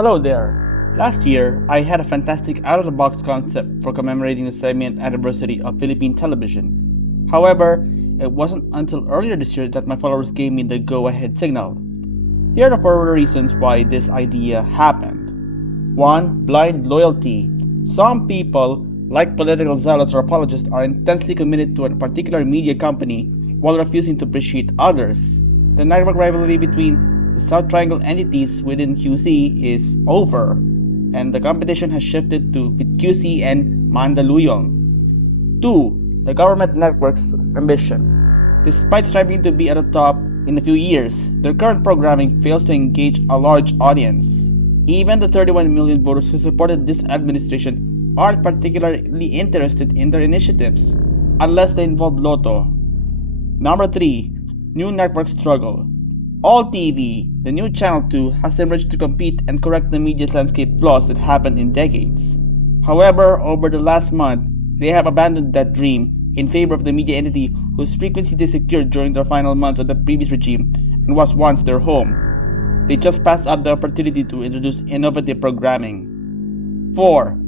Hello there. Last year, I had a fantastic out-of-the-box concept for commemorating the 70th anniversary of Philippine television. However, it wasn't until earlier this year that my followers gave me the go-ahead signal. Here are the four reasons why this idea happened. 1. Blind loyalty. Some people, like political zealots or apologists, are intensely committed to a particular media company while refusing to appreciate others. The network rivalry between the South Triangle entities within QC is over, and the competition has shifted to with QC and Mandaluyong. 2. The government network's ambition. Despite striving to be at the top in a few years, their current programming fails to engage a large audience. Even the 31 million voters who supported this administration aren't particularly interested in their initiatives, unless they involve Lotto. Number 3. New network struggle. All TV, the new Channel 2, has emerged to compete and correct the media landscape flaws that happened in decades. However, over the last month, they have abandoned that dream in favor of the media entity whose frequency they secured during the final months of the previous regime and was once their home. They just passed up the opportunity to introduce innovative programming. 4.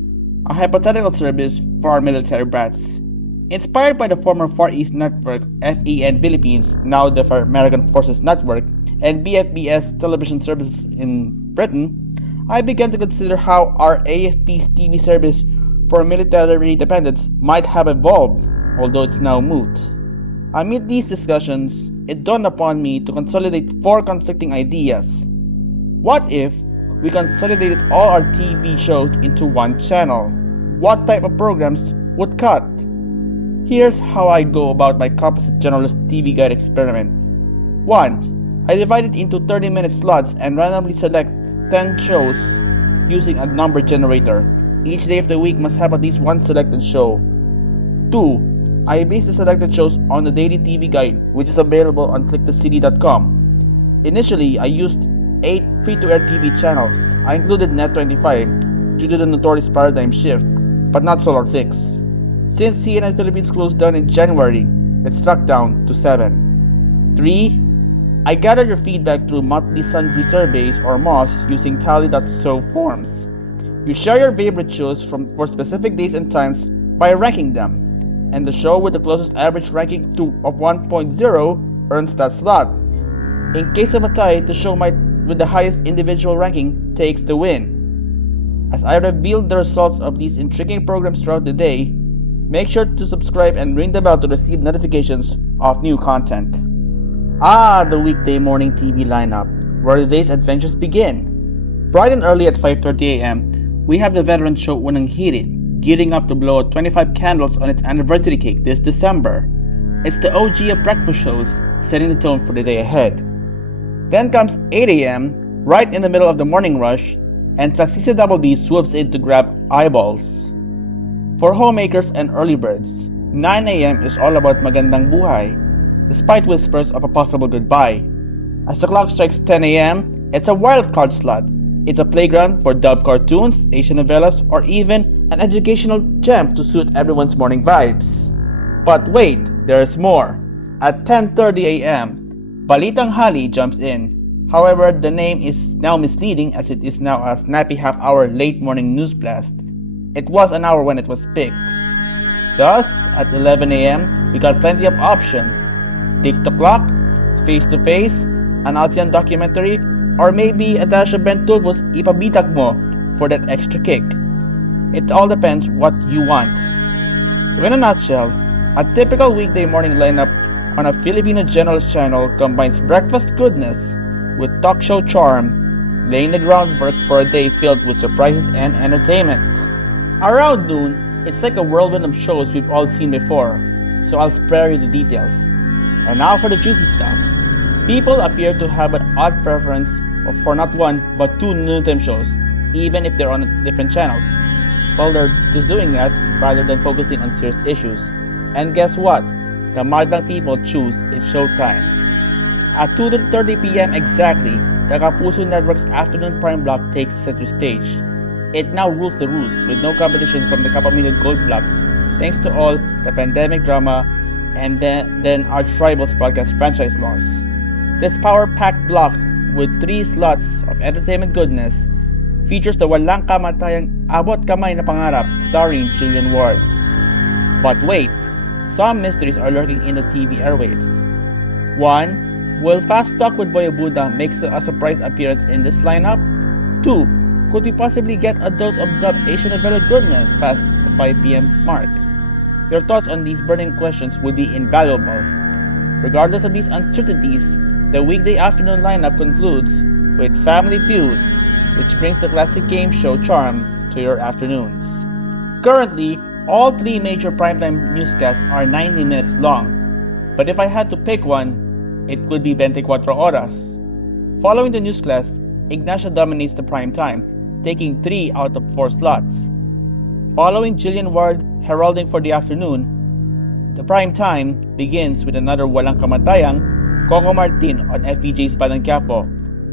A hypothetical service for our military brats. Inspired by the former Far East Network, FEN Philippines, now the American Forces Network, and BFBS television services in Britain, I began to consider how our AFP's TV service for military dependents might have evolved, although it's now moot. Amid these discussions, it dawned upon me to consolidate four conflicting ideas. What if we consolidated all our TV shows into one channel? What type of programs would cut? Here's how I go about my composite generalist TV guide experiment. 1. I divide it into 30-minute slots and randomly select 10 shows using a number generator. Each day of the week must have at least one selected show. 2. I base the selected shows on the daily TV guide, which is available on clickthecity.com. Initially, I used 8 free-to-air TV channels. I included Net25 due to the notorious paradigm shift, but not Solar Fix. Since CNN Philippines closed down in January, it struck down to 7. 3. I gathered your feedback through monthly sundry surveys or MOS using tally.so forms. You share your favorite shows for specific days and times by ranking them, and the show with the closest average ranking of 1.0 earns that slot. In case of a tie, the show with the highest individual ranking takes the win. As I revealed the results of these intriguing programs throughout the day, make sure to subscribe and ring the bell to receive notifications of new content. The weekday morning TV lineup, where the day's adventures begin. Bright and early at 5:30 a.m., we have the veteran show Unang Hirit, gearing up to blow out 25 candles on its anniversary cake this December. It's the OG of breakfast shows, setting the tone for the day ahead. Then comes 8 a.m., right in the middle of the morning rush, and Saksisa Double D swoops in to grab eyeballs. For homemakers and early birds, 9 a.m. is all about Magandang Buhay, despite whispers of a possible goodbye. As the clock strikes 10 a.m., it's a wild card slot. It's a playground for dub cartoons, Asian novellas, or even an educational gem to suit everyone's morning vibes. But wait, there's more. At 10:30 a.m., Balitang Hali jumps in. However, the name is now misleading as it is now a snappy half-hour late morning news blast. It was an hour when it was picked. Thus, at 11 a.m., we got plenty of options. Tick the Clock, Face to Face, an ASEAN documentary, or maybe a dash of Ben Tulfo's Ipabitag Mo for that extra kick. It all depends what you want. So in a nutshell, a typical weekday morning lineup on a Filipino generalist channel combines breakfast goodness with talk show charm, laying the groundwork for a day filled with surprises and entertainment. Around noon, it's like a whirlwind of shows we've all seen before, so I'll spare you the details. And now for the juicy stuff. People appear to have an odd preference for not one but two noontime shows, even if they're on different channels. Well, they're just doing that rather than focusing on serious issues. And guess what? The madlang people choose its showtime. At 2:30 p.m. exactly, the Kapuso Network's afternoon prime block takes center stage. It now rules the roost with no competition from the Kapamilya Gold Block, thanks to all the pandemic drama and then our Tribals podcast franchise loss. This power-packed block with 3 slots of entertainment goodness features the walang kamatayang Abot Kamay na Pangarap starring Jillian Ward. But wait, some mysteries are lurking in the TV airwaves. 1. Will Fast Talk with Boy Buddha make a surprise appearance in this lineup? 2. Could we possibly get a dose of dubbed Asian novella goodness past the 5 p.m. mark? Your thoughts on these burning questions would be invaluable. Regardless of these uncertainties, the weekday afternoon lineup concludes with Family Feud, which brings the classic game show charm to your afternoons. Currently, all three major primetime newscasts are 90 minutes long, but if I had to pick one, it would be 24 Oras. Following the newscast, Ignacia dominates the prime time, taking 3 out of 4 slots. Following Jillian Ward heralding for the afternoon, the prime time begins with another walang kamatayang Coco Martin on FPJ's Badang Quiapo,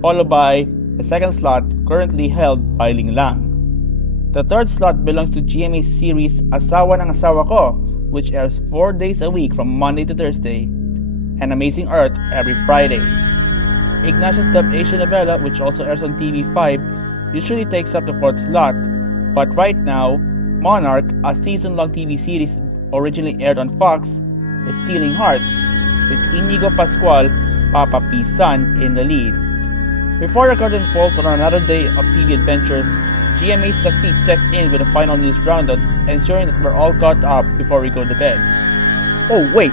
followed by the second slot currently held by Ling Lang. The third slot belongs to GMA's series Asawa ng Asawa Ko, which airs 4 days a week from Monday to Thursday, and Amazing Earth every Friday. Ignacia's dubbed Asian novella, which also airs on TV5, usually takes up the fourth slot, but right now, Monarch, a season-long TV series originally aired on Fox, is stealing hearts, with Inigo Pascual, Papa P's son, in the lead. Before the curtain falls on another day of TV adventures, GMA Succeed checks in with a final news roundup, ensuring that we're all caught up before we go to bed. Oh wait,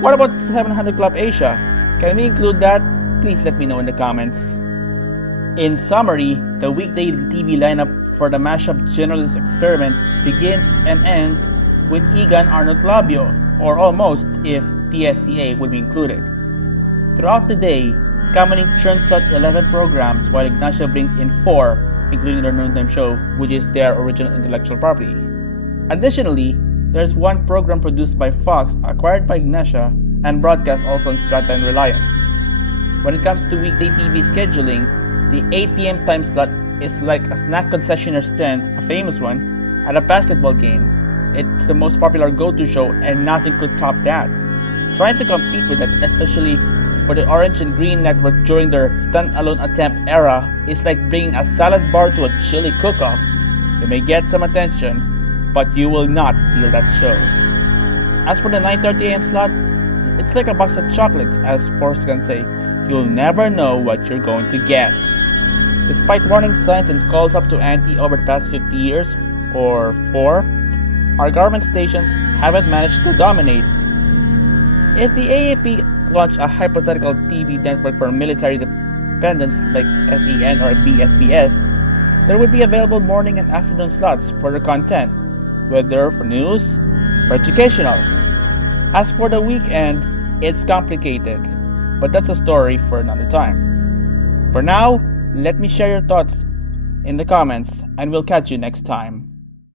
what about 700 Club Asia? Can we include that? Please let me know in the comments. In summary, the weekday TV lineup for the mashup generalist experiment begins and ends with Egan Arnold Labio, or almost if TSCA would be included. Throughout the day, Kamaning churns out 11 programs while Ignacia brings in 4, including their noontime show, which is their original intellectual property. Additionally, there's one program produced by Fox acquired by Ignacia and broadcast also on Strata and Reliance. When it comes to weekday TV scheduling, the 8 p.m. time slot is like a snack concessionaire stand, a famous one, at a basketball game. It's the most popular go-to show and nothing could top that. Trying to compete with that, especially for the Orange and Green Network during their stand-alone attempt era, is like bringing a salad bar to a chili cook-off. You may get some attention, but you will not steal that show. As for the 9:30 a.m. slot, it's like a box of chocolates, as Forrest can say. You'll never know what you're going to get. Despite warning signs and calls up to ante over the past 50 years, or 4, our government stations haven't managed to dominate. If the AAP launched a hypothetical TV network for military dependents like FEN or BFBS, there would be available morning and afternoon slots for their content, whether for news or educational. As for the weekend, it's complicated, but that's a story for another time. For now, let me share your thoughts in the comments, and we'll catch you next time.